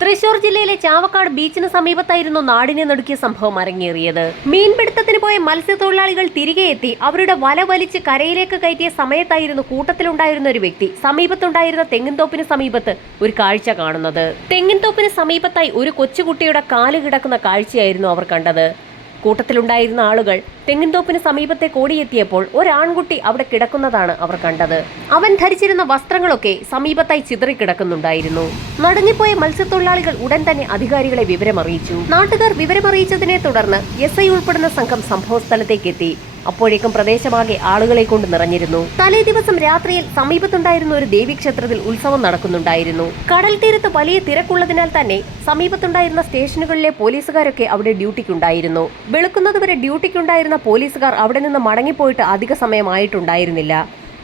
തൃശൂർ ജില്ലയിലെ ചാവക്കാട് ബീച്ചിന് സമീപത്തായിരുന്നു നാടിനെ നടുക്കിയ സംഭവം അരങ്ങേറിയത്. മീൻപിടുത്തത്തിന് പോയ മത്സ്യത്തൊഴിലാളികൾ തിരികെ എത്തി. അവരുടെ വല വലിച്ച് കരയിലേക്ക് കയറ്റിയ സമയത്തായിരുന്നു കൂട്ടത്തിലുണ്ടായിരുന്ന ഒരു വ്യക്തി. സമീപത്തുണ്ടായിരുന്ന തെങ്ങിൻതോപ്പിന് സമീപത്ത് ഒരു കാഴ്ച കാണുന്നത്. തെങ്ങിൻതോപ്പിന് സമീപത്തായി ഒരു കൊച്ചുകുട്ടിയുടെ കാൽ കിടക്കുന്ന കാഴ്ചയായിരുന്നു അവർ കണ്ടത്. കൂട്ടത്തിലുണ്ടായിരുന്ന ആളുകൾ തെങ്ങിൻതോപ്പിന് സമീപത്തെ കോടിയെത്തിയപ്പോൾ ഒരാൺകുട്ടി അവിടെ കിടക്കുന്നതാണ് അവർ കണ്ടത്. അവൻ ധരിച്ചിരുന്ന വസ്ത്രങ്ങളൊക്കെ സമീപത്തായി ചിതറിക്കിടക്കുന്നുണ്ടായിരുന്നു നടങ്ങിപ്പോയ മത്സ്യത്തൊഴിലാളികൾ ഉടൻ തന്നെ അധികാരികളെ വിവരമറിയിച്ചു. നാട്ടുകാർ വിവരമറിയിച്ചതിനെ തുടർന്ന് എസ് ഐ ഉൾപ്പെടുന്ന സംഘം സംഭവസ്ഥലത്തേക്ക് എത്തി അപ്പോഴേക്കും പ്രദേശമാകെ ആളുകളെ കൊണ്ട് നിറഞ്ഞിരുന്നു. തലേ ദിവസം രാത്രിയിൽ സമീപത്തുണ്ടായിരുന്ന ഒരു ദേവീക്ഷേത്രത്തിൽ ഉത്സവം നടക്കുന്നുണ്ടായിരുന്നു. കടൽ തീരത്ത് വലിയ തിരക്കുള്ളതിനാൽ തന്നെ സമീപത്തുണ്ടായിരുന്ന സ്റ്റേഷനുകളിലെ പോലീസുകാരൊക്കെ അവിടെ ഡ്യൂട്ടിക്കുണ്ടായിരുന്നു. വെളുക്കുന്നതുവരെ ഡ്യൂട്ടിക്കുണ്ടായിരുന്ന പോലീസുകാർ അവിടെ നിന്ന് മടങ്ങിപ്പോയിട്ട് അധിക സമയമായിട്ടുണ്ടായിരുന്നില്ല.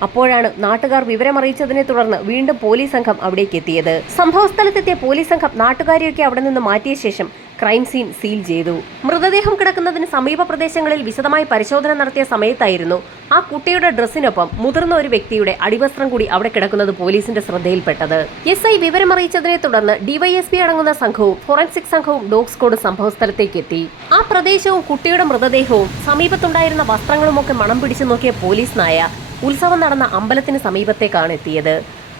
അപ്പോഴാണ് നാട്ടുകാർ വിവരമറിയിച്ചതിനെ തുടർന്ന് വീണ്ടും പോലീസ് സംഘം അവിടേക്ക് എത്തിയത് സംഭവസ്ഥലത്തെത്തിയ പോലീസ് സംഘം നാട്ടുകാരെയൊക്കെ അവിടെ നിന്ന് മാറ്റിയ ശേഷം ക്രൈം സീൻ സീൽ ചെയ്തു. മൃതദേഹം കിടക്കുന്നതിന് സമീപ പ്രദേശങ്ങളിൽ വിശദമായി പരിശോധന നടത്തിയ സമയത്തായിരുന്നു ആ കുട്ടിയുടെ ഡ്രസ്സിനൊപ്പം മുതിർന്ന ഒരു വ്യക്തിയുടെ അടിവസ്ത്രം കൂടി അവിടെ കിടക്കുന്നത് പോലീസിന്റെ ശ്രദ്ധയിൽപ്പെട്ടത്. എസ് ഐ വിവരമറിയിച്ചതിനെ തുടർന്ന് ഡിവൈഎസ്പി അടങ്ങുന്ന സംഘവും ഫോറൻസിക് സംഘവും ഡോഗ് സ്ക്വാഡ് സംഭവസ്ഥലത്തേക്ക് എത്തി. ആ പ്രദേശവും കുട്ടിയുടെ മൃതദേഹവും സമീപത്തുണ്ടായിരുന്ന വസ്ത്രങ്ങളുമൊക്കെ മണം പിടിച്ചു നോക്കിയ പോലീസ് നായ ഉത്സവം നടന്ന അമ്പലത്തിന് സമീപത്തേക്കാണ് എത്തിയത്.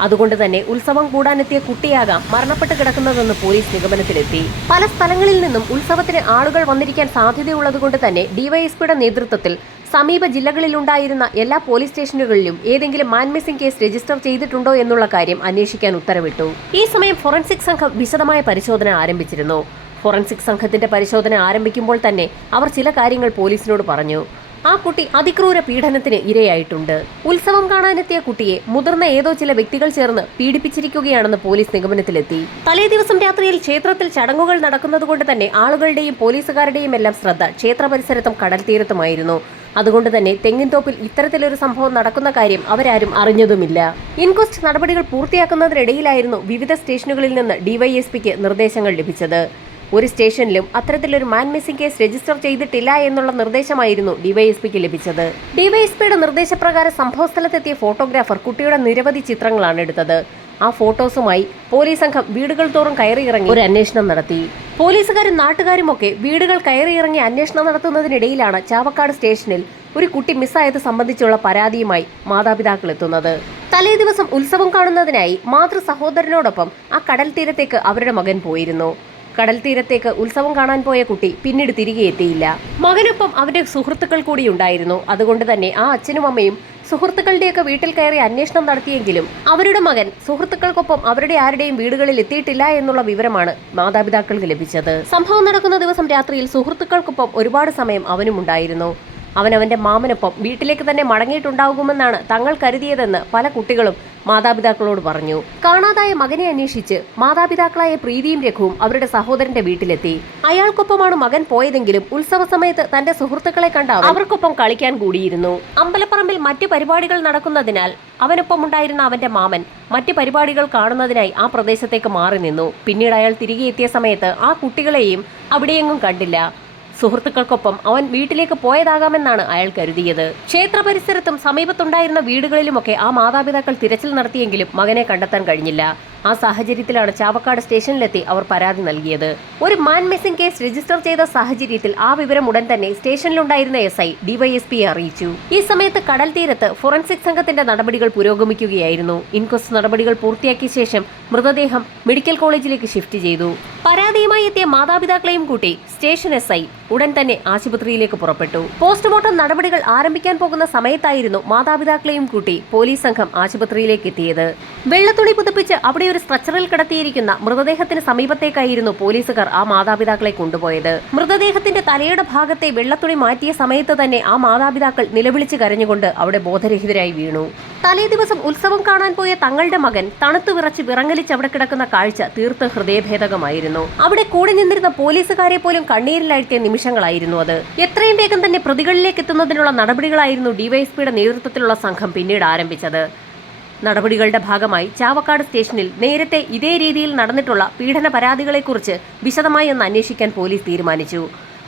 അതുകൊണ്ട് തന്നെ ഉത്സവം കൂടാനെത്തിയ കുട്ടിയാകാം മരണപ്പെട്ട് കിടക്കുന്നതെന്ന് പോലീസ് നിഗമനത്തിലെത്തി. പല സ്ഥലങ്ങളിൽ നിന്നും ഉത്സവത്തിന് ആളുകൾ വന്നിരിക്കാൻ സാധ്യതയുള്ളതുകൊണ്ട് തന്നെ ഡിവൈഎസ്പിയുടെ നേതൃത്വത്തിൽ സമീപ ജില്ലകളിലുണ്ടായിരുന്ന എല്ലാ പോലീസ് സ്റ്റേഷനുകളിലും ഏതെങ്കിലും മാൻമിസിംഗ് കേസ് രജിസ്റ്റർ ചെയ്തിട്ടുണ്ടോ എന്നുള്ള കാര്യം അന്വേഷിക്കാൻ ഉത്തരവിട്ടു. ഈ സമയം ഫോറൻസിക് സംഘം വിശദമായ പരിശോധന ആരംഭിച്ചിരുന്നു. ഫോറൻസിക് സംഘത്തിന്റെ പരിശോധന ആരംഭിക്കുമ്പോൾ തന്നെ അവർ ചില കാര്യങ്ങൾ പോലീസിനോട് പറഞ്ഞു. ആ കുട്ടി അതിക്രൂര പീഡനത്തിന് ഇരയായിട്ടുണ്ട്. ഉത്സവം കാണാനെത്തിയ കുട്ടിയെ മുതിർന്ന ഏതോ ചില വ്യക്തികൾ ചേർന്ന് പീഡിപ്പിച്ചിരിക്കുകയാണെന്ന് പോലീസ് നിഗമനത്തിലെത്തി. തലേ ദിവസം രാത്രിയിൽ ക്ഷേത്രത്തിൽ ചടങ്ങുകൾ നടക്കുന്നതുകൊണ്ട് തന്നെ ആളുകളുടെയും പോലീസുകാരുടെയും എല്ലാം ശ്രദ്ധ ക്ഷേത്ര പരിസരത്തും കടൽ തീരത്തുമായിരുന്നു. അതുകൊണ്ട് തന്നെ തെങ്ങിൻതോപ്പിൽ ഇത്തരത്തിലൊരു സംഭവം നടക്കുന്ന കാര്യം അവരാരും അറിഞ്ഞതുമില്ല. ഇൻക്വസ്റ്റ് നടപടികൾ പൂർത്തിയാക്കുന്നതിനിടയിലായിരുന്നു വിവിധ സ്റ്റേഷനുകളിൽ നിന്ന് ഡിവൈഎസ്പിക്ക് നിർദ്ദേശങ്ങൾ ലഭിച്ചത്. ഒരു സ്റ്റേഷനിലും അത്തരത്തിലൊരു മാൻ മിസ്സിംഗ് കേസ് രജിസ്റ്റർ ചെയ്തിട്ടില്ല എന്നുള്ള നിർദ്ദേശമായിരുന്നു ഡിവൈഎസ്പിക്ക് ലഭിച്ചത്. ഡിവൈഎസ്പിയുടെ നിർദ്ദേശപ്രകാരം സംഭവസ്ഥലത്തെത്തിയ ഫോട്ടോഗ്രാഫർ കുട്ടിയുടെ നിരവധി ചിത്രങ്ങളാണ് എടുത്തത്. ആ ഫോട്ടോസുമായി പോലീസ് സംഘം വീടുകൾ തോറും കയറിയിറങ്ങി ഒരു അന്വേഷണം നടത്തി. പോലീസുകാരും നാട്ടുകാരും ഒക്കെ വീടുകൾ കയറിയിറങ്ങി അന്വേഷണം നടത്തുന്നതിനിടയിലാണ് ചാവക്കാട് സ്റ്റേഷനിൽ ഒരു കുട്ടി മിസ്സായത് സംബന്ധിച്ചുള്ള പരാതിയുമായി മാതാപിതാക്കൾ എത്തുന്നത്. തലേ ദിവസം ഉത്സവം കാണുന്നതിനായി മാതൃ സഹോദരനോടൊപ്പം ആ കടൽ തീരത്തേക്ക് അവരുടെ മകൻ പോയിരുന്നു. കടൽ തീരത്തേക്ക് ഉത്സവം കാണാൻ പോയ കുട്ടി പിന്നീട് തിരികെ എത്തിയില്ല. മകനൊപ്പം അവന്റെ സുഹൃത്തുക്കൾ കൂടി ഉണ്ടായിരുന്നു. അതുകൊണ്ട് തന്നെ ആ അച്ഛനും അമ്മയും സുഹൃത്തുക്കളുടെയൊക്കെ വീട്ടിൽ കയറി അന്വേഷണം നടത്തിയെങ്കിലും അവരുടെ മകൻ സുഹൃത്തുക്കൾക്കൊപ്പം അവരുടെ ആരുടെയും വീടുകളിൽ എത്തിയിട്ടില്ല എന്നുള്ള വിവരമാണ് മാതാപിതാക്കൾക്ക് ലഭിച്ചത്. സംഭവം നടക്കുന്ന ദിവസം രാത്രിയിൽ സുഹൃത്തുക്കൾക്കൊപ്പം ഒരുപാട് സമയം അവനും ഉണ്ടായിരുന്നു അവൻ അവന്റെ മാമനൊപ്പം വീട്ടിലേക്ക് തന്നെ മടങ്ങിയിട്ടുണ്ടാകുമെന്നാണ് തങ്ങൾ കരുതിയതെന്ന് പല കുട്ടികളും മാതാപിതാക്കളോട് പറഞ്ഞു. കാണാതായ മകനെ അന്വേഷിച്ച് മാതാപിതാക്കളായ പ്രീതിയും രഘുവും അവരുടെ സഹോദരന്റെ വീട്ടിലെത്തി. അയാൾക്കൊപ്പമാണ് മകൻ പോയതെങ്കിലും ഉത്സവ സമയത്ത് തന്റെ സുഹൃത്തുക്കളെ കണ്ട അവർക്കൊപ്പം കളിക്കാൻ കൂടിയിരുന്നു. അമ്പലപ്പറമ്പിൽ മറ്റു പരിപാടികൾ നടക്കുന്നതിനാൽ അവനൊപ്പം ഉണ്ടായിരുന്ന അവന്റെ മാമൻ മറ്റു പരിപാടികൾ കാണുന്നതിനായി ആ പ്രദേശത്തേക്ക് മാറി നിന്നു. പിന്നീട് അയാൾ തിരികെ എത്തിയ സമയത്ത് ആ കുട്ടികളെയും അവിടെയെങ്ങും കണ്ടില്ല. സുഹൃത്തുക്കൾക്കൊപ്പം അവൻ വീട്ടിലേക്ക് പോയതാകാമെന്നാണ് അയാൾ കരുതിയത്. ക്ഷേത്ര പരിസരത്തും സമീപത്തുണ്ടായിരുന്ന വീടുകളിലുമൊക്കെ ആ മാതാപിതാക്കൾ തിരച്ചിൽ നടത്തിയെങ്കിലും മകനെ കണ്ടെത്താൻ കഴിഞ്ഞില്ല. ആ സാഹചര്യത്തിലാണ് ചാവക്കാട് സ്റ്റേഷനിലെത്തി അവർ പരാതി നൽകിയത്. ഒരു മാൻ മിസ്സിംഗ് കേസ് രജിസ്റ്റർ ചെയ്ത സാഹചര്യത്തിൽ ആ വിവരം ഉടൻ തന്നെ സ്റ്റേഷനിലുണ്ടായിരുന്ന എസ് ഐ ഡിവൈഎസ്പിയെ അറിയിച്ചു. ഈ സമയത്ത് കടൽ തീരത്ത് ഫോറൻസിക് സംഘത്തിന്റെ നടപടികൾ പുരോഗമിക്കുകയായിരുന്നു. ഇൻക്വസ്റ്റ് നടപടികൾ പൂർത്തിയാക്കിയ ശേഷം മൃതദേഹം മെഡിക്കൽ കോളേജിലേക്ക് ഷിഫ്റ്റ് ചെയ്തു. പരാതിയുമായി എത്തിയ മാതാപിതാക്കളെയും കൂട്ടി സ്റ്റേഷൻ എസ് ഐ ഉടൻ തന്നെ ആശുപത്രിയിലേക്ക് പുറപ്പെട്ടു. പോസ്റ്റ്മോർട്ടം നടപടികൾ ആരംഭിക്കാൻ പോകുന്ന സമയത്തായിരുന്നു മാതാപിതാക്കളെയും കൂട്ടി പോലീസ് സംഘം ആശുപത്രിയിലേക്ക് എത്തിയത്. വെള്ളത്തുണി പുതപ്പിച്ച് അവിടെ ഒരു സ്ട്രക്ചറിൽ കിടത്തിയിരിക്കുന്ന മൃതദേഹത്തിന് സമീപത്തേക്കായിരുന്നു പോലീസുകാർ ആ മാതാപിതാക്കളെ കൊണ്ടുപോയത്. മൃതദേഹത്തിന്റെ തലയുടെ ഭാഗത്തെ വെള്ളത്തുണി മാറ്റിയ സമയത്ത് തന്നെ ആ മാതാപിതാക്കൾ നിലവിളിച്ച് കരഞ്ഞുകൊണ്ട് അവിടെ ബോധരഹിതരായി വീണു. തലേ ദിവസം ഉത്സവം കാണാൻ പോയ തങ്ങളുടെ മകൻ തണുത്തു വിറച്ച് വിറങ്ങലിച്ച് അവിടെ കിടക്കുന്ന കാഴ്ച തീർത്ത് ഹൃദയഭേദകമായിരുന്നു. അവിടെ കൂടെ നിന്നിരുന്ന പോലീസുകാരെ പോലും കണ്ണീരിലാഴ്ത്തിയ നിമിഷങ്ങളായിരുന്നു അത്. എത്രയും വേഗം തന്നെ പ്രതികളിലേക്ക് എത്തുന്നതിനുള്ള നടപടികളായിരുന്നു ഡിവൈഎസ്പിയുടെ നേതൃത്വത്തിലുള്ള സംഘം പിന്നീട് ആരംഭിച്ചത്. നടപടികളുടെ ഭാഗമായി ചാവക്കാട് സ്റ്റേഷനിൽ നേരത്തെ ഇതേ രീതിയിൽ നടന്നിട്ടുള്ള പീഡന പരാതികളെക്കുറിച്ച് വിശദമായി ഒന്ന് അന്വേഷിക്കാൻ പോലീസ് തീരുമാനിച്ചു.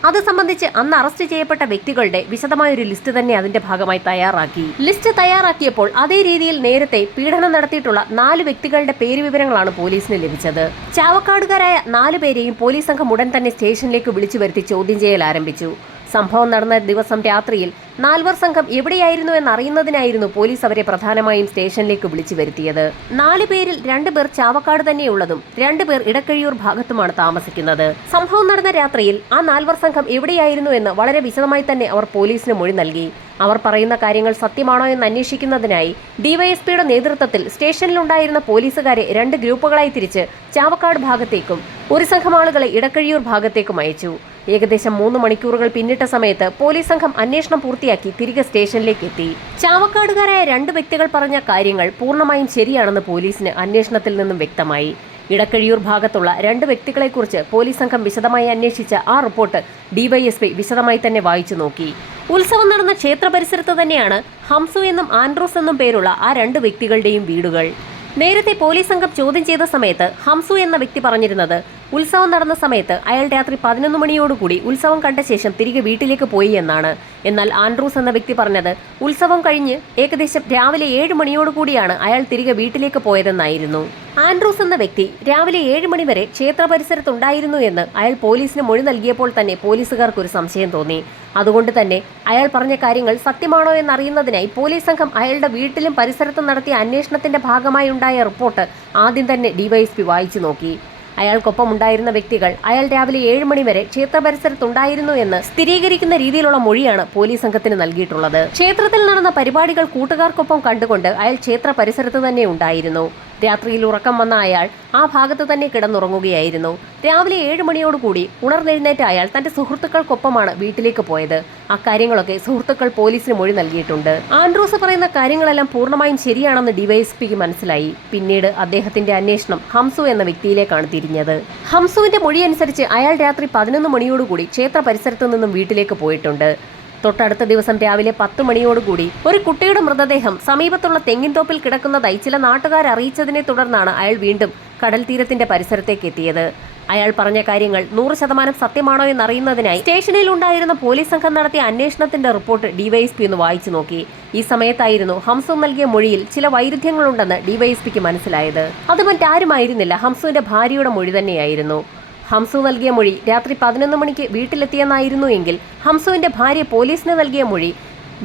അത് സംബന്ധിച്ച് അന്ന് അറസ്റ്റ് ചെയ്യപ്പെട്ട വ്യക്തികളുടെ വിശദമായ ഒരു ലിസ്റ്റ് തന്നെ അതിന്റെ ഭാഗമായി തയ്യാറാക്കി. ലിസ്റ്റ് തയ്യാറാക്കിയപ്പോൾ അതേ രീതിയിൽ നേരത്തെ പീഡനം നടത്തിയിട്ടുള്ള നാല് വ്യക്തികളുടെ പേര് വിവരങ്ങളാണ് പോലീസിന് ലഭിച്ചത്. ചാവക്കാടുകാരായ നാല് പേരെയും പോലീസ് സംഘം ഉടൻ തന്നെ സ്റ്റേഷനിലേക്ക് വിളിച്ചു വരുത്തി ചോദ്യം ചെയ്യൽ ആരംഭിച്ചു. സംഭവം നടന്ന ദിവസം രാത്രിയിൽ നാൽവർ സംഘം എവിടെയായിരുന്നു എന്നറിയുന്നതിനായിരുന്നു പോലീസ് അവരെ പ്രധാനമായും സ്റ്റേഷനിലേക്ക് വിളിച്ചു വരുത്തിയത്. നാലു പേരിൽ രണ്ടുപേർ ചാവക്കാട് തന്നെയുള്ളതും രണ്ടുപേർ ഇടക്കഴിയൂർ ഭാഗത്തുമാണ് താമസിക്കുന്നത്. സംഭവം നടന്ന രാത്രിയിൽ ആ നാൽവർ സംഘം എവിടെയായിരുന്നു എന്ന് വളരെ വിശദമായി തന്നെ അവർ പോലീസിന് മൊഴി നൽകി. അവർ പറയുന്ന കാര്യങ്ങൾ സത്യമാണോ എന്ന് അന്വേഷിക്കുന്നതിനായി ഡിവൈഎസ്പിയുടെ നേതൃത്വത്തിൽ സ്റ്റേഷനിലുണ്ടായിരുന്ന പോലീസുകാരെ രണ്ട് ഗ്രൂപ്പുകളായി തിരിച്ച് ചാവക്കാട് ഭാഗത്തേക്കും ഒരു സംഘം ആളുകളെ ഇടക്കഴിയൂർ ഭാഗത്തേക്കും അയച്ചു. ഏകദേശം മൂന്ന് മണിക്കൂറുകൾ പിന്നിട്ട സമയത്ത് പോലീസ് സംഘം അന്വേഷണം പൂർത്തിയാക്കി തിരികെ സ്റ്റേഷനിലേക്ക് എത്തി. ചാവക്കാടുകാരായ രണ്ട് വ്യക്തികൾ പറഞ്ഞ കാര്യങ്ങൾ പൂർണമായും ശരിയാണെന്ന് പോലീസിന് അന്വേഷണത്തിൽ നിന്നും വ്യക്തമായി. ഇടക്കഴിയൂർ ഭാഗത്തുള്ള രണ്ട് വ്യക്തികളെക്കുറിച്ച് പോലീസ് സംഘം വിശദമായി അന്വേഷിച്ച ആ റിപ്പോർട്ട് ഡിവൈഎസ്പി വിശദമായി തന്നെ വായിച്ചു നോക്കി. ഉത്സവം നടന്ന ക്ഷേത്ര പരിസരത്ത് തന്നെയാണ് ഹംസു എന്നും ആൻഡ്രോസ് എന്നും പേരുള്ള ആ രണ്ട് വ്യക്തികളുടെയും വീടുകൾ. നേരത്തെ പോലീസ് സംഘം ചോദ്യം ചെയ്ത സമയത്ത് ഹംസു എന്ന വ്യക്തി പറഞ്ഞിരുന്നത് ഉത്സവം നടന്ന സമയത്ത് അയാൾ രാത്രി പതിനൊന്ന് മണിയോടുകൂടി ഉത്സവം കണ്ട ശേഷം തിരികെ വീട്ടിലേക്ക് പോയി എന്നാണ്. എന്നാൽ ആൻഡ്രൂസ് എന്ന വ്യക്തി പറഞ്ഞത് ഉത്സവം കഴിഞ്ഞ് ഏകദേശം രാവിലെ ഏഴ് മണിയോടുകൂടിയാണ് അയാൾ തിരികെ വീട്ടിലേക്ക് പോയതെന്നായിരുന്നു. ആൻഡ്രൂസ് എന്ന വ്യക്തി രാവിലെ ഏഴ് മണിവരെ ക്ഷേത്ര പരിസരത്തുണ്ടായിരുന്നു എന്ന് അയാൾ പോലീസിന് മൊഴി നൽകിയപ്പോൾ തന്നെ പോലീസുകാർക്ക് ഒരു സംശയം തോന്നി. അതുകൊണ്ട് തന്നെ അയാൾ പറഞ്ഞ കാര്യങ്ങൾ സത്യമാണോ എന്നറിയുന്നതിനായി പോലീസ് സംഘം അയാളുടെ വീട്ടിലും പരിസരത്തും നടത്തിയ അന്വേഷണത്തിന്റെ ഭാഗമായി ഉണ്ടായ റിപ്പോർട്ട് ആദ്യം തന്നെ ഡിവൈഎസ്പി വായിച്ചു നോക്കി. അയാൾക്കൊപ്പം ഉണ്ടായിരുന്ന വ്യക്തികൾ അയാൾ രാവിലെ ഏഴ് മണി വരെ ക്ഷേത്ര പരിസരത്തുണ്ടായിരുന്നു എന്ന് സ്ഥിരീകരിക്കുന്ന രീതിയിലുള്ള മൊഴിയാണ് പോലീസ് സംഘത്തിന് നൽകിയിട്ടുള്ളത്. ക്ഷേത്രത്തിൽ നടന്ന പരിപാടികൾ കൂട്ടുകാർക്കൊപ്പം കണ്ടുകൊണ്ട് അയാൾ ക്ഷേത്ര പരിസരത്ത് തന്നെ ഉണ്ടായിരുന്നു. രാത്രിയിൽ ഉറക്കം വന്ന അയാൾ ആ ഭാഗത്ത് തന്നെ കിടന്നുറങ്ങുകയായിരുന്നു. രാവിലെ ഏഴ് മണിയോടുകൂടി ഉണർന്നെഴുന്നേറ്റ അയാൾ തന്റെ സുഹൃത്തുക്കൾക്കൊപ്പമാണ് വീട്ടിലേക്ക് പോയത്. അക്കാര്യങ്ങളൊക്കെ സുഹൃത്തുക്കൾ പോലീസിന് മൊഴി നൽകിയിട്ടുണ്ട്. ആൻഡ്രൂസ് പറയുന്ന കാര്യങ്ങളെല്ലാം പൂർണമായും ശരിയാണെന്ന് ഡിവൈഎസ്പിക്ക് മനസ്സിലായി. പിന്നീട് അദ്ദേഹത്തിന്റെ അന്വേഷണം ഹംസു എന്ന വ്യക്തിയിലേക്കാണ് തിരിഞ്ഞത്. ഹംസുവിന്റെ മൊഴി അനുസരിച്ച് അയാൾ രാത്രി പതിനൊന്ന് മണിയോടുകൂടി ക്ഷേത്ര പരിസരത്തു നിന്നും വീട്ടിലേക്ക് പോയിട്ടുണ്ട്. തൊട്ടടുത്ത ദിവസം രാവിലെ പത്ത് മണിയോടുകൂടി ഒരു കുട്ടിയുടെ മൃതദേഹം സമീപത്തുള്ള തെങ്ങിൻതോപ്പിൽ കിടക്കുന്നതായി ചില നാട്ടുകാർ അറിയിച്ചതിനെ തുടർന്നാണ് അയാൾ വീണ്ടും കടൽ തീരത്തിന്റെ പരിസരത്തേക്ക് എത്തിയത്. അയാൾ പറഞ്ഞ കാര്യങ്ങൾ നൂറ് ശതമാനം സത്യമാണോ എന്നറിയുന്നതിനായി സ്റ്റേഷനിൽ ഉണ്ടായിരുന്ന പോലീസ് സംഘം നടത്തിയ അന്വേഷണത്തിന്റെ റിപ്പോർട്ട് ഡിവൈഎസ്പി ഒന്ന് വായിച്ചു നോക്കി. ഈ സമയത്തായിരുന്നു ഹംസു നൽകിയ മൊഴിയിൽ ചില വൈരുദ്ധ്യങ്ങളുണ്ടെന്ന് ഡിവൈഎസ്പിക്ക് മനസ്സിലായത്. അത് മറ്റാരുമായിരുന്നില്ല ഹംസുവിന്റെ ഭാര്യയുടെ മൊഴി തന്നെയായിരുന്നു. ഹംസു നൽകിയ മൊഴി രാത്രി പതിനൊന്ന് മണിക്ക് വീട്ടിലെത്തിയെന്നായിരുന്നു എങ്കിൽ ഹംസുവിന്റെ ഭാര്യ പോലീസിന് നൽകിയ മൊഴി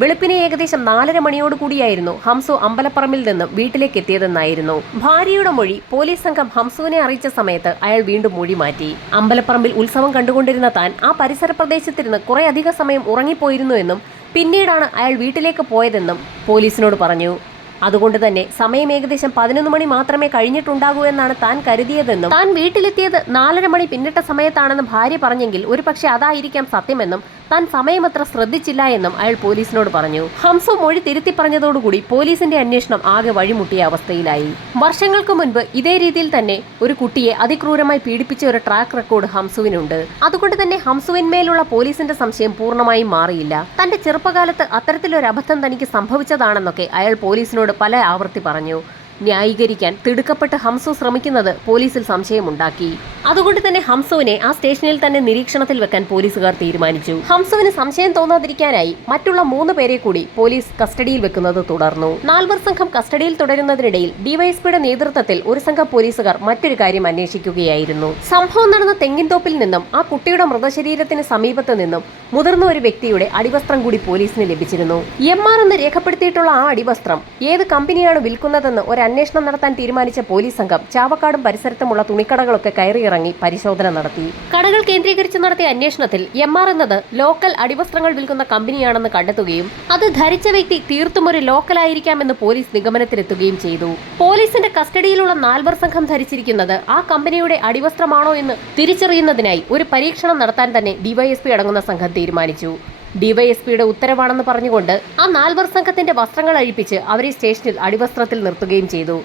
വെളുപ്പിനെ ഏകദേശം നാലര മണിയോട് കൂടിയായിരുന്നു ഹംസു അമ്പലപ്പറമ്പിൽ നിന്നും വീട്ടിലേക്ക് എത്തിയതെന്നായിരുന്നു. ഭാര്യയുടെ മൊഴി പോലീസ് സംഘം ഹംസുവിനെ അറിയിച്ച സമയത്ത് അയാൾ വീണ്ടും മൊഴി മാറ്റി. അമ്പലപ്പറമ്പിൽ ഉത്സവം കണ്ടുകൊണ്ടിരുന്ന താൻ ആ പരിസര പ്രദേശത്തിരുന്ന് കുറേ അധിക സമയം ഉറങ്ങിപ്പോയിരുന്നു എന്നും പിന്നീടാണ് അയാൾ വീട്ടിലേക്ക് പോയതെന്നും പോലീസിനോട് പറഞ്ഞു. അതുകൊണ്ട് തന്നെ സമയം ഏകദേശം പതിനൊന്ന് മണി മാത്രമേ കഴിഞ്ഞിട്ടുണ്ടാകൂ എന്നാണ് താൻ കരുതിയതെന്നും താൻ വീട്ടിലെത്തിയത് നാലര മണി പിന്നിട്ട സമയത്താണെന്ന് ഭാര്യ പറഞ്ഞെങ്കിൽ ഒരുപക്ഷെ അതായിരിക്കാം സത്യമെന്നും താൻ സമയമത്ര ശ്രദ്ധിച്ചില്ല എന്നും അയാൾ പോലീസിനോട് പറഞ്ഞു. ഹംസു മൊഴി തിരുത്തി പറഞ്ഞതോടുകൂടി പോലീസിന്റെ അന്വേഷണം ആകെ വഴിമുട്ടിയ അവസ്ഥയിലായി. വർഷങ്ങൾക്ക് മുൻപ് ഇതേ രീതിയിൽ തന്നെ ഒരു കുട്ടിയെ അതിക്രൂരമായി പീഡിപ്പിച്ച ഒരു ട്രാക്ക് റെക്കോർഡ് ഹംസുവിനുണ്ട്. അതുകൊണ്ട് തന്നെ ഹംസുവിന്മേലുള്ള പോലീസിന്റെ സംശയം പൂർണമായും മാറിയില്ല. തന്റെ ചെറുപ്പകാലത്ത് അത്തരത്തിലൊരു അബദ്ധം തനിക്ക് സംഭവിച്ചതാണെന്നൊക്കെ അയാൾ പോലീസിനോട് പല ആവർത്തി പറഞ്ഞു. ന്യായീകരിക്കാൻ തിടുക്കപ്പെട്ട് ഹംസോ ശ്രമിക്കുന്നത് പോലീസിൽ സംശയമുണ്ടാക്കി. അതുകൊണ്ട് തന്നെ ഹംസോവിനെ ആ സ്റ്റേഷനിൽ തന്നെ നിരീക്ഷണത്തിൽ വെക്കാൻ പോലീസുകാർ തീരുമാനിച്ചു. ഹംസോവിന് സംശയം തോന്നാതിരിക്കാനായി മറ്റുള്ള മൂന്ന് പേരെ കൂടി പോലീസ് കസ്റ്റഡിയിൽ വെക്കുന്നത് തുടർന്നു. നാൽവർ സംഘം കസ്റ്റഡിയിൽ തുടരുന്നതിനിടയിൽ ഡിവൈഎസ്പിയുടെ നേതൃത്വത്തിൽ ഒരു സംഘം പോലീസുകാർ മറ്റൊരു കാര്യം അന്വേഷിക്കുകയായിരുന്നു. സംഭവം നടന്ന തെങ്ങിൻതോപ്പിൽ നിന്നും ആ കുട്ടിയുടെ മൃതശരീരത്തിന് സമീപത്ത് നിന്നും മുതിർന്ന ഒരു വ്യക്തിയുടെ അടിവസ്ത്രം കൂടി പോലീസിന് ലഭിച്ചിരുന്നു. എം ആർ എന്ന് രേഖപ്പെടുത്തിയിട്ടുള്ള ആ അടിവസ്ത്രം ഏത് കമ്പനിയാണ് വിൽക്കുന്നതെന്ന് ഒരു അന്വേഷണം നടത്താൻ തീരുമാനിച്ച പോലീസ് സംഘം ചാവക്കാടും പരിസരത്തുമുള്ള തുണിക്കടകളൊക്കെ കയറിയിറങ്ങി പരിശോധന നടത്തി. കടകൾ കേന്ദ്രീകരിച്ച് നടത്തിയ അന്വേഷണത്തിൽ എം ആർ എന്നത് ലോക്കൽ അടിവസ്ത്രങ്ങൾ വിൽക്കുന്ന കമ്പനിയാണെന്ന് കണ്ടെത്തുകയും അത് ധരിച്ച വ്യക്തി തീർത്തും ഒരു ലോക്കലായിരിക്കാമെന്ന് പോലീസ് നിഗമനത്തിലെത്തുകയും ചെയ്തു. പോലീസിന്റെ കസ്റ്റഡിയിലുള്ള നാൽവർ സംഘം ധരിച്ചിരിക്കുന്നത് ആ കമ്പനിയുടെ അടിവസ്ത്രമാണോ എന്ന് തിരിച്ചറിയുന്നതിനായി ഒരു പരീക്ഷണം നടത്താൻ തന്നെ ഡിവൈഎസ്പി അടങ്ങുന്ന സംഘം തീരുമാനിച്ചു. ഡിവൈഎസ്പിയുടെ ഉത്തരവാണെന്ന് പറഞ്ഞുകൊണ്ട് ആ നാൽവർ സംഘത്തിന്റെ വസ്ത്രങ്ങൾ അഴിപ്പിച്ച് അവരെ സ്റ്റേഷനിൽ അടിവസ്ത്രത്തിൽ നിർത്തുകയും ചെയ്തു.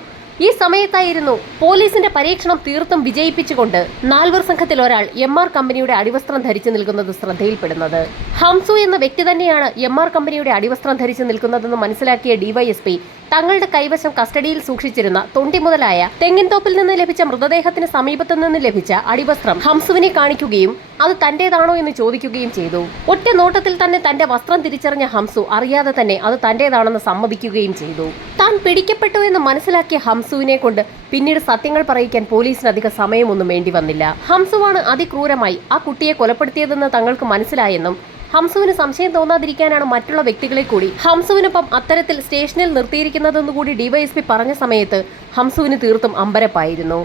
ഈ സമയത്തായിരുന്നു പോലീസിന്റെ പരീക്ഷണം തീർത്തും വിജയിപ്പിച്ചുകൊണ്ട് നാൽവർ സംഘത്തിൽ ഒരാൾ എം ആർ കമ്പനിയുടെ അടിവസ്ത്രം ധരിച്ചു നിൽക്കുന്നത് ശ്രദ്ധയിൽപ്പെടുന്നത്. ഹംസു എന്ന വ്യക്തി തന്നെയാണ് എം ആർ കമ്പനിയുടെ അടിവസ്ത്രം ധരിച്ചു നിൽക്കുന്നതെന്ന് മനസ്സിലാക്കിയ ഡിവൈഎസ്പി തങ്ങളുടെ കൈവശം കസ്റ്റഡിയിൽ സൂക്ഷിച്ചിരുന്ന തൊണ്ടി മുതലായ തെങ്ങിൻതോപ്പിൽ നിന്ന് ലഭിച്ച മൃതദേഹത്തിന് സമീപത്തു നിന്ന് ലഭിച്ച അടിവസ്ത്രം ഹംസുവിനെ കാണിക്കുകയും അത് തന്റേതാണോ എന്ന് ചോദിക്കുകയും ചെയ്തു. ഒറ്റ നോട്ടത്തിൽ തന്നെ തന്റെ വസ്ത്രം തിരിച്ചറിഞ്ഞ ഹംസു അറിയാതെ തന്നെ അത് തന്റേതാണെന്ന് സമ്മതിക്കുകയും ചെയ്തു. താൻ പിടിക്കപ്പെട്ടു എന്ന് മനസ്സിലാക്കിയ ഹംസുവിനെ കൊണ്ട് പിന്നീട് സത്യങ്ങൾ പറയിക്കാൻ പോലീസിന് അധിക സമയമൊന്നും വേണ്ടി വന്നില്ല. ഹംസുവാണ് അതിക്രൂരമായി ആ കുട്ടിയെ കൊലപ്പെടുത്തിയതെന്ന് തങ്ങൾക്ക് മനസ്സിലായെന്നും ഹംസുവിന് സംശയം തോന്നാതിരിക്കാനാണ് മറ്റുള്ള വ്യക്തികളെ കൂടി ഹംസുവിനൊപ്പം അത്തരത്തിൽ സ്റ്റേഷനിൽ നിർത്തിയിരിക്കുന്നതെന്നുകൂടി ഡിവൈഎസ്പി പറഞ്ഞ സമയത്ത് ഹംസുവിന് തീർത്തും അമ്പരപ്പായിരുന്നു.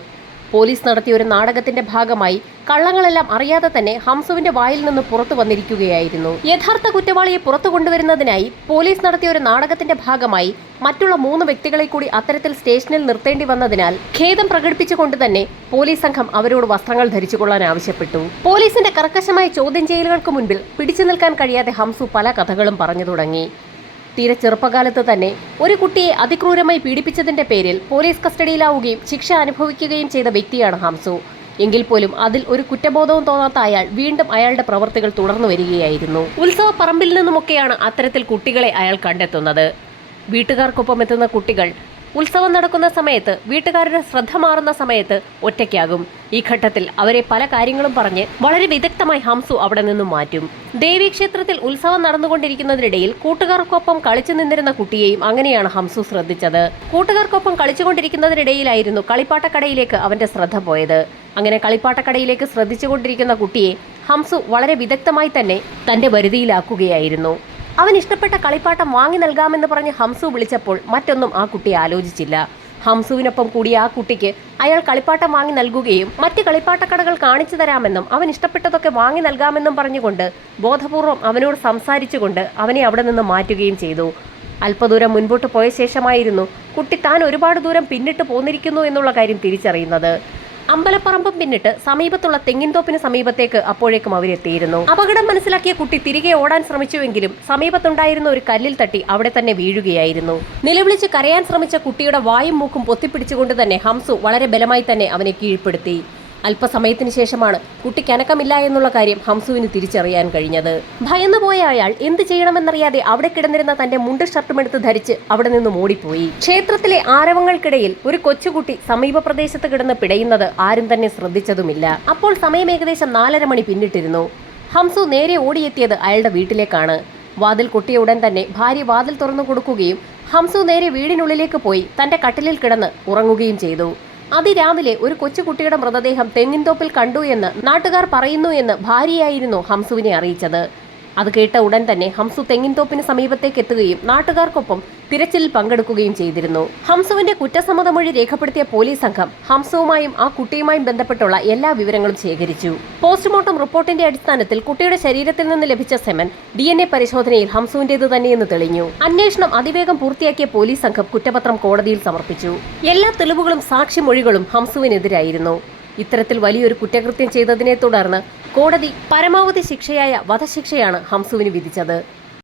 പോലീസ് നടത്തിയ ഒരു നാടകത്തിന്റെ ഭാഗമായി കള്ളങ്ങളെല്ലാം അറിയാതെ തന്നെ ഹംസുവിന്റെ വായിൽ നിന്ന് പുറത്തു വന്നിരിക്കുകയായിരുന്നു. യഥാർത്ഥ കുറ്റവാളിയെ പുറത്തു കൊണ്ടുവരുന്നതിനായി പോലീസ് നടത്തിയ ഒരു നാടകത്തിന്റെ ഭാഗമായി മറ്റുള്ള മൂന്ന് വ്യക്തികളെ കൂടി അത്തരത്തിൽ സ്റ്റേഷനിൽ നിർത്തേണ്ടി വന്നതിനാൽ ഖേദം പ്രകടിപ്പിച്ചുകൊണ്ട് തന്നെ പോലീസ് സംഘം അവരോട് വസ്ത്രങ്ങൾ ധരിച്ചുകൊള്ളാൻ ആവശ്യപ്പെട്ടു. പോലീസിന്റെ കർക്കശമായ ചോദ്യം ചെയ്യലുകൾക്ക് മുൻപിൽ പിടിച്ചു നിൽക്കാൻ കഴിയാതെ ഹംസു പല കഥകളും പറഞ്ഞു തുടങ്ങി. തീരെ ചെറുപ്പകാലത്ത് തന്നെ ഒരു കുട്ടിയെ അതിക്രൂരമായി പീഡിപ്പിച്ചതിന്റെ പേരിൽ പോലീസ് കസ്റ്റഡിയിലാവുകയും ശിക്ഷ അനുഭവിക്കുകയും ചെയ്ത വ്യക്തിയാണ് ഹംസു. എങ്കിൽ പോലും അതിൽ ഒരു കുറ്റബോധവും തോന്നാത്ത അയാൾ വീണ്ടും അയാളുടെ പ്രവർത്തികൾ തുടർന്നു വരികയായിരുന്നു. ഉത്സവ പറമ്പിൽ നിന്നുമൊക്കെയാണ് അത്തരത്തിൽ കുട്ടികളെ അയാൾ കണ്ടെത്തുന്നത്. വീട്ടുകാർക്കൊപ്പം എത്തുന്ന കുട്ടികൾ ഉത്സവം നടക്കുന്ന സമയത്ത് വീട്ടുകാരുടെ ശ്രദ്ധ മാറുന്ന സമയത്ത് ഒറ്റയ്ക്കാകും. ഈ ഘട്ടത്തിൽ അവരെ പല കാര്യങ്ങളും പറഞ്ഞ് വളരെ വിദഗ്ധമായി ഹംസു അവിടെ നിന്നും മാറ്റും. ദേവീക്ഷേത്രത്തിൽ ഉത്സവം നടന്നുകൊണ്ടിരിക്കുന്നതിനിടയിൽ കൂട്ടുകാർക്കൊപ്പം കളിച്ചു നിന്നിരുന്ന കുട്ടിയെയും അങ്ങനെയാണ് ഹംസു ശ്രദ്ധിച്ചത്. കൂട്ടുകാർക്കൊപ്പം കളിച്ചുകൊണ്ടിരിക്കുന്നതിനിടയിലായിരുന്നു കളിപ്പാട്ടക്കടയിലേക്ക് അവന്റെ ശ്രദ്ധ പോയത്. അങ്ങനെ കളിപ്പാട്ടക്കടയിലേക്ക് ശ്രദ്ധിച്ചുകൊണ്ടിരിക്കുന്ന കുട്ടിയെ ഹംസു വളരെ വിദഗ്ധമായി തന്നെ തന്റെ വരുതിയിലാക്കുകയായിരുന്നു. അവൻ ഇഷ്ടപ്പെട്ട കളിപ്പാട്ടം വാങ്ങി നൽകാമെന്ന് പറഞ്ഞ് ഹംസു വിളിച്ചപ്പോൾ മറ്റൊന്നും ആ കുട്ടി ആലോചിച്ചില്ല. ഹംസുവിനൊപ്പം കൂടി ആ കുട്ടിക്ക് അയാൾ കളിപ്പാട്ടം വാങ്ങി നൽകുകയും മറ്റ് കളിപ്പാട്ടക്കടകൾ കാണിച്ചു തരാമെന്നും അവൻ ഇഷ്ടപ്പെട്ടതൊക്കെ വാങ്ങി നൽകാമെന്നും പറഞ്ഞുകൊണ്ട് ബോധപൂർവം അവനോട് സംസാരിച്ചുകൊണ്ട് അവനെ അവിടെ നിന്ന് മാറ്റുകയും ചെയ്തു. അല്പദൂരം മുൻപോട്ട് പോയ ശേഷമായിരുന്നു കുട്ടി താൻ ഒരുപാട് ദൂരം പിന്നിട്ട് പോന്നിരിക്കുന്നു എന്നുള്ള കാര്യം തിരിച്ചറിയുന്നത്. അമ്പലപ്പറമ്പും പിന്നിട്ട് സമീപത്തുള്ള തെങ്ങിൻതോപ്പിന് സമീപത്തേക്ക് അപ്പോഴേക്കും അവരെത്തിയിരുന്നു. അപകടം മനസ്സിലാക്കിയ കുട്ടി തിരികെ ഓടാൻ ശ്രമിച്ചുവെങ്കിലും സമീപത്തുണ്ടായിരുന്ന ഒരു കല്ലിൽ തട്ടി അവിടെ തന്നെ വീഴുകയായിരുന്നു. നിലവിളിച്ച് കരയാൻ ശ്രമിച്ച കുട്ടിയുടെ വായും മൂക്കും പൊത്തിപ്പിടിച്ചുകൊണ്ട് തന്നെ ഹംസു വളരെ ബലമായി തന്നെ അവനെ കീഴ്പ്പെടുത്തി. അല്പസമയത്തിന് ശേഷമാണ് കുട്ടിക്ക് അനക്കമില്ല എന്നുള്ള കാര്യം ഹംസുവിന് തിരിച്ചറിയാൻ കഴിഞ്ഞത്. ഭയന്നുപോയ അയാൾ എന്ത് ചെയ്യണമെന്നറിയാതെ അവിടെ കിടന്നിരുന്ന തന്റെ മുണ്ട് ഷർട്ടുമെടുത്ത് ധരിച്ച് അവിടെ നിന്നും ഓടിപ്പോയി ക്ഷേത്രത്തിലെ ആരവങ്ങൾക്കിടയിൽ ഒരു കൊച്ചുകുട്ടി സമീപ പ്രദേശത്ത് കിടന്ന് പിടയുന്നത് ആരും തന്നെ ശ്രദ്ധിച്ചതുമില്ല. അപ്പോൾ സമയം ഏകദേശം നാലര മണി പിന്നിട്ടിരുന്നു. ഹംസു നേരെ ഓടിയെത്തിയത് അയാളുടെ വീട്ടിലേക്കാണ്. വാതിൽ കൊട്ടിയ ഉടൻ തന്നെ ഭാര്യ വാതിൽ തുറന്നു കൊടുക്കുകയും ഹംസു നേരെ വീടിനുള്ളിലേക്ക് പോയി തന്റെ കട്ടിലിൽ കിടന്ന് ഉറങ്ങുകയും ചെയ്തു. അതിരാവിലെ ഒരു കൊച്ചുകുട്ടിയുടെ മൃതദേഹം തെങ്ങിൻതോപ്പിൽ കണ്ടു എന്ന് നാട്ടുകാർ പറയുന്നു എന്ന് ഭാര്യയായിരുന്നു ഹംസുവിനെ അറിയിച്ചത്. അത് കേട്ട ഉടൻ തന്നെ ഹംസു തെങ്ങിൻതോപ്പിന് സമീപത്തേക്ക് എത്തുകയും നാട്ടുകാർക്കൊപ്പം തിരച്ചിലിൽ പങ്കെടുക്കുകയും ചെയ്തിരുന്നു. ഹംസുവിന്റെ കുറ്റസമ്മതമൊഴി രേഖപ്പെടുത്തിയ പോലീസ് സംഘം ഹംസുവുമായും ആ കുട്ടിയുമായും ബന്ധപ്പെട്ടുള്ള എല്ലാ വിവരങ്ങളും ശേഖരിച്ചു. പോസ്റ്റ്മോർട്ടം റിപ്പോർട്ടിന്റെ അടിസ്ഥാനത്തിൽ കുട്ടിയുടെ ശരീരത്തിൽ നിന്ന് ലഭിച്ച സെമൻ ഡി എൻ എ പരിശോധനയിൽ ഹംസുവിന്റേത് തന്നെയെന്ന് തെളിഞ്ഞു. അന്വേഷണം അതിവേഗം പൂർത്തിയാക്കിയ പോലീസ് സംഘം കുറ്റപത്രം കോടതിയിൽ സമർപ്പിച്ചു. എല്ലാ തെളിവുകളും സാക്ഷിമൊഴികളും ഹംസുവിനെതിരായിരുന്നു. ഇത്തരത്തിൽ വലിയൊരു കുറ്റകൃത്യം ചെയ്തതിനെ തുടർന്ന് കോടതി പരമാവധി ശിക്ഷയായ വധശിക്ഷയാണ് ഹംസുവിന് വിധിച്ചത്.